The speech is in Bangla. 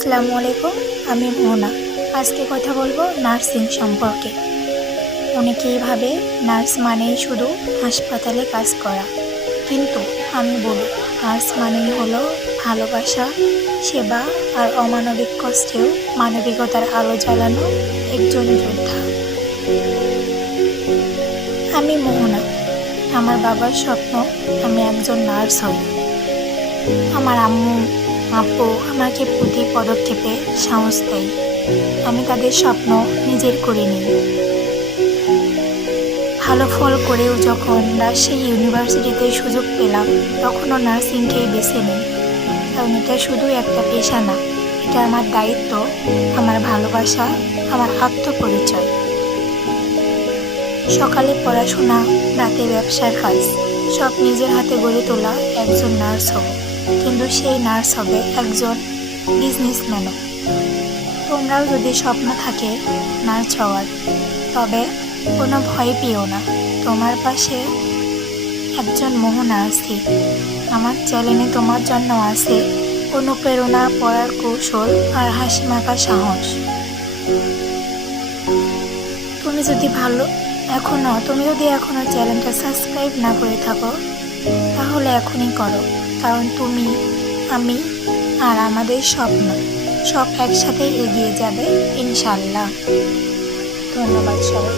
আসসালামু আলাইকুম। আমি মোহনা। আজকে কথা বলবো নার্সিং সম্পর্কে। অনেকেই ভাবে নার্স মানেই শুধু হাসপাতালে কাজ করা, কিন্তু আমি বলি নার্স মানেই হলো ভালোবাসা, সেবা আর অমানবিক কষ্টেও মানবিকতার আলো জ্বালানো একজন যোদ্ধা। আমি মোহনা। আমার বাবার স্বপ্ন আমি একজন নার্স হই। আমার আম্মু আব্বু আমাকে প্রতি পদক্ষেপে সাহস দেয়। আমি তাদের স্বপ্ন নিজের করে নিই। ভালো ফল করেও যখন রাজশাহী ইউনিভার্সিটিতে সুযোগ পেলাম, তখনও নার্সিংকেই বেছে নিই। কারণ এটা শুধু একটা পেশা না, এটা আমার দায়িত্ব, আমার ভালোবাসা, আমার আত্মপরিচয়। সকালে পড়াশোনা, রাতে ব্যবসার কাজ, সব নিজের হাতে গড়ে তোলা একজন নার্স হব। কিন্তু সেই নার্স হবে একজন বিজনেসম্যানও। তোমরাও যদি স্বপ্ন থাকে নার্স হওয়ার, তবে কোনো ভয় পেও না, তোমার পাশে একজন মোহনা আছে। আমার চ্যানেলে তোমার জন্য আছে অনুপ্রেরণা, পড়ার কৌশল আর হাসি মাখা সাহস। তুমি যদি এখনো চ্যানেলটা সাবস্ক্রাইব না করে থাকো, তাহলে এখনই করো। কারণ তুমি, আমি আর আমাদের স্বপ্ন সব একসাথে এগিয়ে যাবে ইনশাল্লাহ। ধন্যবাদ সবাই।